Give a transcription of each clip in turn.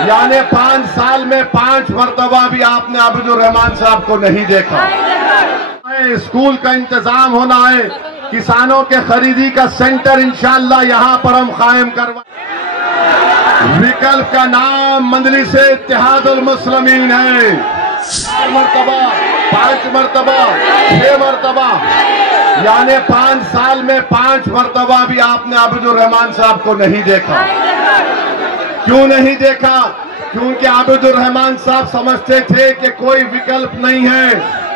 यानी 5 साल में 5 मरतबा भी आपने आबिदुर रहमान साहब को नहीं देखा। स्कूल का इंतजाम होना है, किसानों के खरीदी का सेंटर इंशाअल्लाह यहां पर हम कायम करवा। विकल्प का नाम मजलिस-ए-इत्तेहादुल मुस्लिमीन है। 4 मरतबा, 5 मरतबा, 6 मरतबा, यानी 5 साल में 5 मरतबा भी आपने आबिदुर रहमान साहब को नहीं देखा। क्यों नहीं देखा? क्योंकि आबिदुर रहमान साहब समझते थे कि कोई विकल्प नहीं है।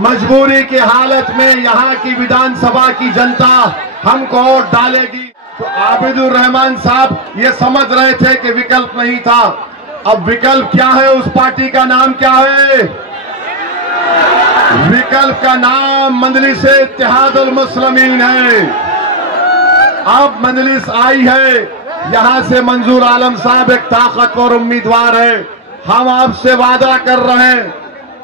मजबूरी की हालत में यहाँ की विधानसभा की जनता हमको वोट डालेगी, तो आबिदुर रहमान साहब ये समझ रहे थे कि विकल्प नहीं था। अब विकल्प क्या है? उस पार्टी का नाम क्या है? विकल्प का नाम मजलिस-ए-इत्तेहादुल मुस्लिमीन है। अब मजलिस आई है, यहां से मंजूर आलम साहब एक ताकतवर उम्मीदवार है। हम आपसे वादा कर रहे हैं,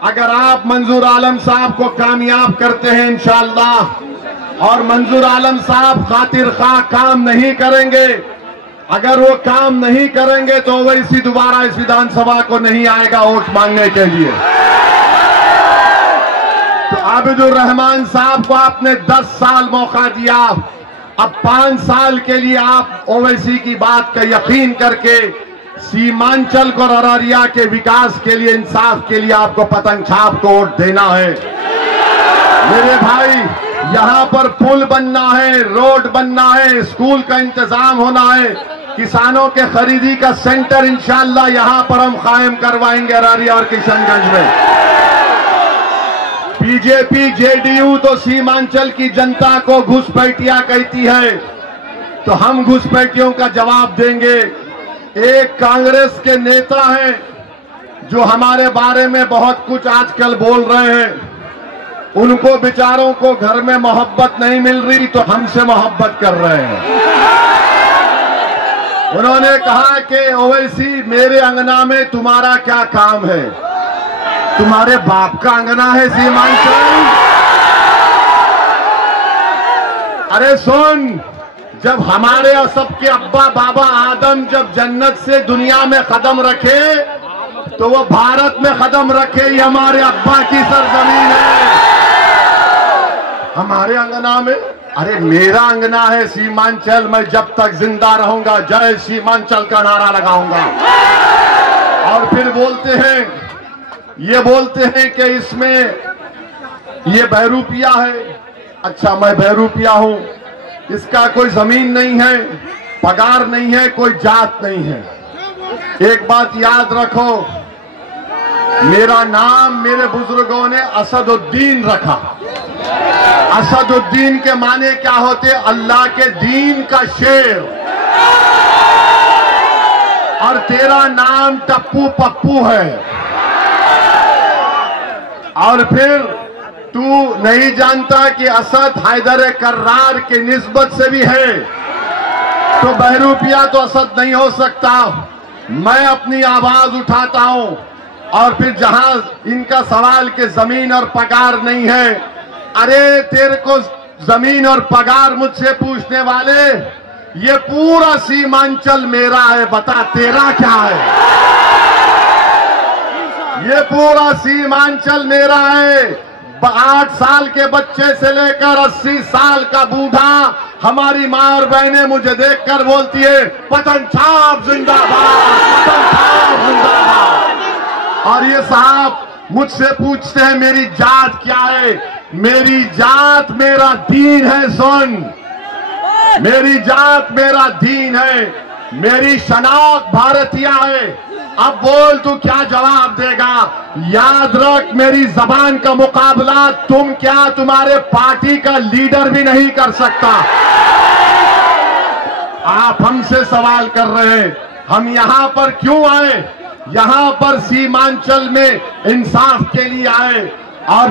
अगर आप मंजूर आलम साहब को कामयाब करते हैं इंशाअल्लाह, और मंजूर आलम साहब खातिर खा काम नहीं करेंगे, अगर वो काम नहीं करेंगे तो वैसी दोबारा इस विधानसभा को नहीं आएगा वोट मांगने के लिए। तो आबिदुर रहमान साहब को आपने 10 साल मौका दिया, अब 5 साल के लिए आप ओवैसी की बात का यकीन करके सीमांचल को, अररिया के विकास के लिए, इंसाफ के लिए आपको पतंग छाप को वोट देना है। मेरे भाई, यहाँ पर पुल बनना है, रोड बनना है, स्कूल का इंतजाम होना है, किसानों के खरीदी का सेंटर इंशाअल्लाह यहाँ पर हम कायम करवाएंगे अररिया और किशनगंज में। बीजेपी जेडीयू तो सीमांचल की जनता को घुसपैठिया कहती है, तो हम घुसपैठियों का जवाब देंगे। एक कांग्रेस के नेता हैं जो हमारे बारे में बहुत कुछ आजकल बोल रहे हैं, उनको बेचारों को घर में मोहब्बत नहीं मिल रही तो हमसे मोहब्बत कर रहे हैं। उन्होंने कहा कि ओवैसी मेरे अंगना में तुम्हारा क्या काम है? तुम्हारे बाप का अंगना है सीमांचल? अरे सुन, जब हमारे और सबके अब्बा बाबा आदम जब जन्नत से दुनिया में कदम रखे तो वो भारत में कदम रखे, ये हमारे अब्बा की सरजमीन है। हमारे अंगना में, अरे मेरा अंगना है सीमांचल, मैं जब तक जिंदा रहूंगा जय सीमांचल का नारा लगाऊंगा। और फिर बोलते हैं, ये बोलते हैं कि इसमें ये बहरूपिया है। अच्छा, मैं बहरूपिया हूं, इसका कोई जमीन नहीं है, पगार नहीं है, कोई जात नहीं है। एक बात याद रखो, मेरा नाम मेरे बुजुर्गों ने असदुद्दीन रखा। असदुद्दीन के माने क्या होते? अल्लाह के दीन का शेर। और तेरा नाम टप्पू पप्पू है। और फिर तू नहीं जानता कि असद हैदर कर्रार के निस्बत से भी है, तो बहरूपिया तो असद नहीं हो सकता। मैं अपनी आवाज उठाता हूं, और फिर जहां इनका सवाल के जमीन और पगार नहीं है, अरे तेरे को जमीन और पगार मुझसे पूछने वाले, ये पूरा सीमांचल मेरा है, बता तेरा क्या है? ये पूरा सीमांचल मेरा है। 8 साल के बच्चे से लेकर 80 साल का बूढ़ा, हमारी मां और बहनें मुझे देखकर बोलती है पतंग छाप जिंदाबाद, पतंग छाप जिंदाबाद। और ये साहब मुझसे पूछते हैं मेरी जात क्या है? मेरी जात मेरा दीन है। सुन, मेरी जात मेरा दीन है, मेरी शनाख्त भारतीय है। अब बोल तू क्या जवाब देगा? याद रख, मेरी जबान का मुकाबला तुम क्या, तुम्हारे पार्टी का लीडर भी नहीं कर सकता। आप हमसे सवाल कर रहे हैं, हम यहां पर क्यों आए? यहां पर सीमांचल में इंसाफ के लिए आए। और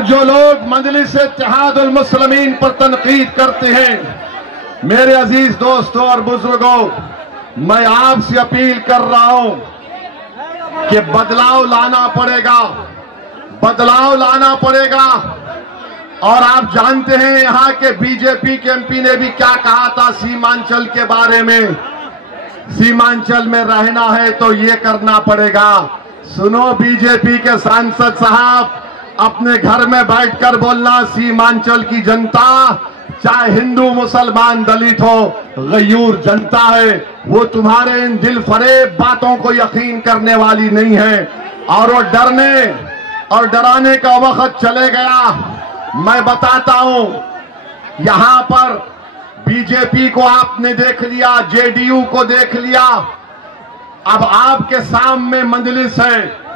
जो लोग मजलिस-ए-इत्तेहादुल मुस्लिमीन पर तनकीद करते हैं, मेरे अजीज दोस्तों और बुजुर्गों, मैं आपसे अपील कर रहा हूं कि बदलाव लाना पड़ेगा, बदलाव लाना पड़ेगा। और आप जानते हैं यहाँ के बीजेपी के एमपी ने भी क्या कहा था सीमांचल के बारे में। सीमांचल में रहना है तो ये करना पड़ेगा। सुनो बीजेपी के सांसद साहब, अपने घर में बैठकर बोलना, सीमांचल की जनता चाहे हिंदू मुसलमान दलित हो, गयूर जनता है, वो तुम्हारे इन दिल फरेब बातों को यकीन करने वाली नहीं है। और वो डरने और डराने का वक्त चले गया। मैं बताता हूं, यहां पर बीजेपी को आपने देख लिया, जेडीयू को देख लिया, अब आपके सामने मंजलिस है।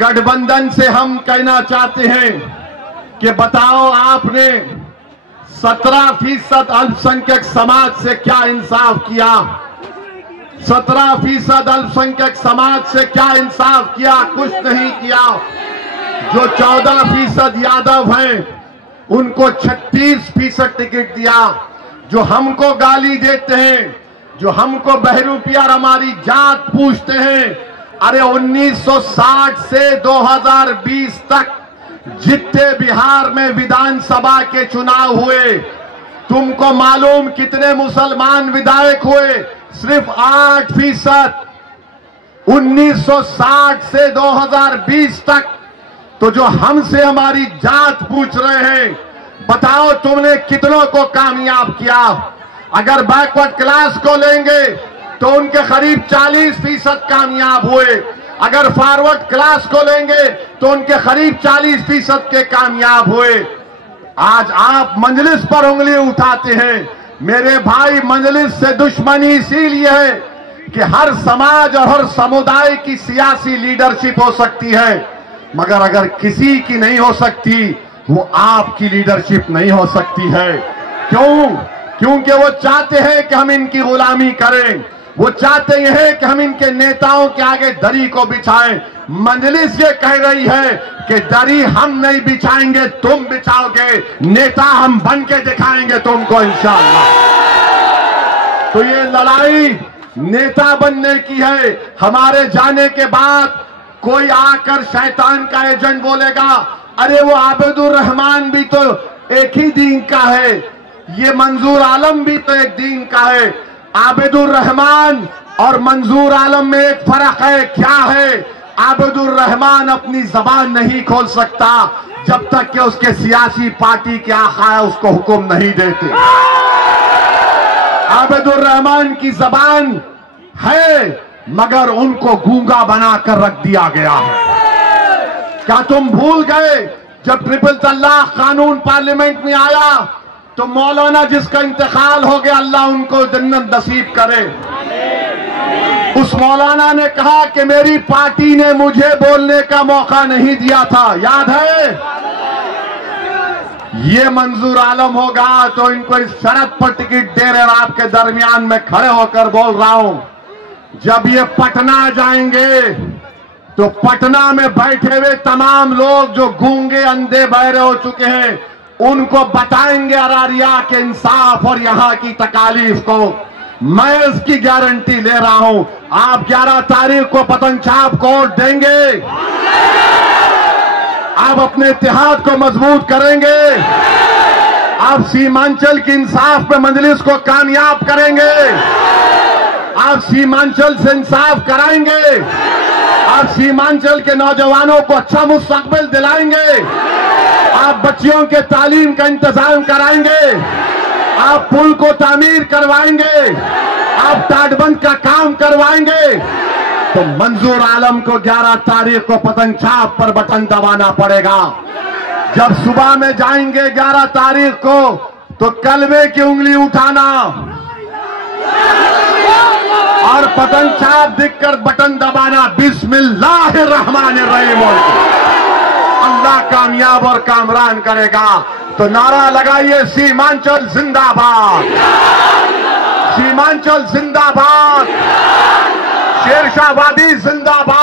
गठबंधन से हम कहना चाहते हैं कि बताओ आपने 17% अल्पसंख्यक समाज से क्या इंसाफ किया? 17% अल्पसंख्यक समाज से क्या इंसाफ किया? कुछ नहीं किया। जो 14% यादव हैं उनको 36% टिकट दिया। जो हमको गाली देते हैं, जो हमको बहरूपियार हमारी जात पूछते हैं, अरे 1960 से 2020 तक जितने बिहार में विधानसभा के चुनाव हुए, तुमको मालूम कितने मुसलमान विधायक हुए? सिर्फ 8%। 1960 से 2020 तक। तो जो हमसे हमारी जात पूछ रहे हैं, बताओ तुमने कितनों को कामयाब किया? अगर बैकवर्ड क्लास को लेंगे तो उनके करीब 40% कामयाब हुए। अगर फॉरवर्ड क्लास को लेंगे तो उनके करीब 40% के कामयाब हुए। आज आप मंजलिस पर उंगली उठाते हैं। मेरे भाई, मंजलिस से दुश्मनी इसीलिए है कि हर समाज और हर समुदाय की सियासी लीडरशिप हो सकती है, मगर अगर किसी की नहीं हो सकती, वो आपकी लीडरशिप नहीं हो सकती है। क्यों? क्योंकि वो चाहते हैं कि हम इनकी गुलामी करें। वो चाहते हैं कि हम इनके नेताओं के आगे दरी को बिछाएं। मंजलिस ये कह रही है कि दरी हम नहीं बिछाएंगे, तुम बिछाओगे। नेता हम बन के दिखाएंगे तुमको इंशाअल्लाह। तो ये लड़ाई नेता बनने की है। हमारे जाने के बाद कोई आकर शैतान का एजेंट बोलेगा, अरे वो आबिदुर रहमान भी तो एक ही दीन का है, ये मंजूर आलम भी तो एक दीन का है। आबिदुर रहमान और मंजूर आलम में एक फर्क है। क्या है? आबिदुर रहमान अपनी जबान नहीं खोल सकता जब तक कि उसके सियासी पार्टी के आका उसको हुक्म नहीं देते। आबिदुर रहमान की जबान है, मगर उनको गूंगा बनाकर रख दिया गया है। क्या तुम भूल गए जब ट्रिपल तलाक कानून पार्लियामेंट में आया तो मौलाना जिसका इंतकाल हो गया, अल्लाह उनको जन्नत नसीब करे, उस मौलाना ने कहा कि मेरी पार्टी ने मुझे बोलने का मौका नहीं दिया था। याद है? ये मंजूर आलम होगा तो इनको इस शर्त पर टिकट दे रहे। आपके दरमियान में खड़े होकर बोल रहा हूं, जब ये पटना जाएंगे तो पटना में बैठे हुए तमाम लोग जो गूंगे अंधे बहरे हो चुके हैं, उनको बताएंगे अरारिया के इंसाफ और यहां की तकालीफ को। मैं इसकी गारंटी ले रहा हूं। आप 11 तारीख को पतंग छाप को वोट देंगे, आप अपने इत्तेहाद को मजबूत करेंगे, आप सीमांचल की इंसाफ में मंजलिस को कामयाब करेंगे, आप सीमांचल से इंसाफ कराएंगे, आप सीमांचल के नौजवानों को अच्छा मुस्तकबिल दिलाएंगे, आप बच्चियों के तालीम का इंतजाम कराएंगे, आप पुल को तामीर करवाएंगे, आप ताटबंद का काम करवाएंगे। तो मंजूर आलम को 11 तारीख को पतंग छाप पर बटन दबाना पड़ेगा। जब सुबह में जाएंगे 11 तारीख को तो कलमे की उंगली उठाना और पतंग छाप दिखकर बटन दबाना, बिस्मिल्लाहिर्रहमानिर्रहीम। अल्लाह कामयाब और कामरान करेगा। तो नारा लगाइए, सीमांचल जिंदाबाद, सीमांचल जिंदाबाद, शेरशाहवादी जिंदाबाद।